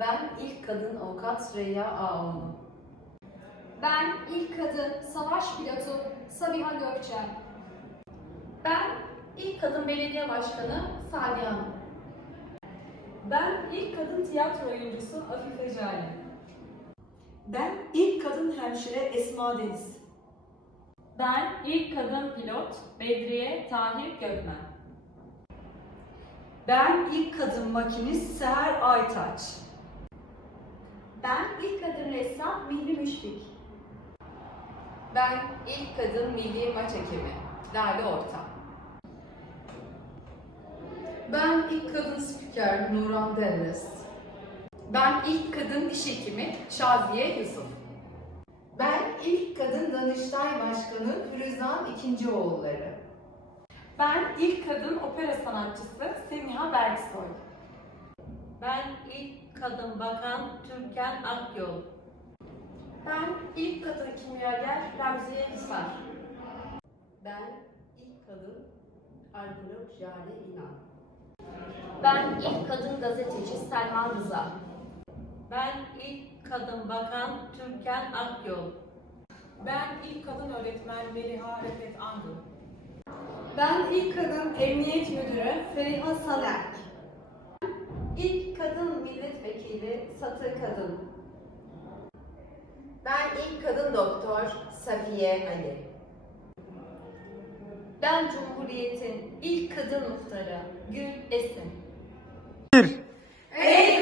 Ben ilk kadın avukat Süreyya Ağoğlu. Ben ilk kadın savaş pilotu Sabiha Gökçen. Ben ilk kadın belediye başkanı Sadiye Hanım. Ben ilk kadın tiyatro oyuncusu Afife Jale. Ben ilk kadın hemşire Esma Deniz. Ben ilk kadın pilot Bedriye Tahir Gökmen. Ben ilk kadın makinist Seher Aytaç. Ben ilk kadın ressam Mihri Müşfik. Ben ilk kadın milli maç hakemi Lale Orta. Ben ilk kadın spiker Nuran Dennes. Ben ilk kadın diş hekimi Şaziye Yusuf. Ben ilk kadın Danıştay Başkanı Firuzan İkincioğulları. Ben ilk kadın opera sanatçısı Semiha Berksoy. Ben ilk kadın bakan Türkan Akyol. Ben ilk kadın kimyager Remziye Hisar. Ben ilk kadın Argülü Jale İnan. Ben ilk kadın gazeteci Selma Rıza. Ben ilk kadın bakan Türkan Akyol. Ben ilk kadın öğretmen Meliha Refet Angun. Ben ilk kadın emniyet müdürü Feriha Salerk. İlk kadın milletvekili Satı Kadın. İlk kadın doktor Safiye Ali. Ben Cumhuriyet'in ilk kadın muhtarı Gül Esin. Ey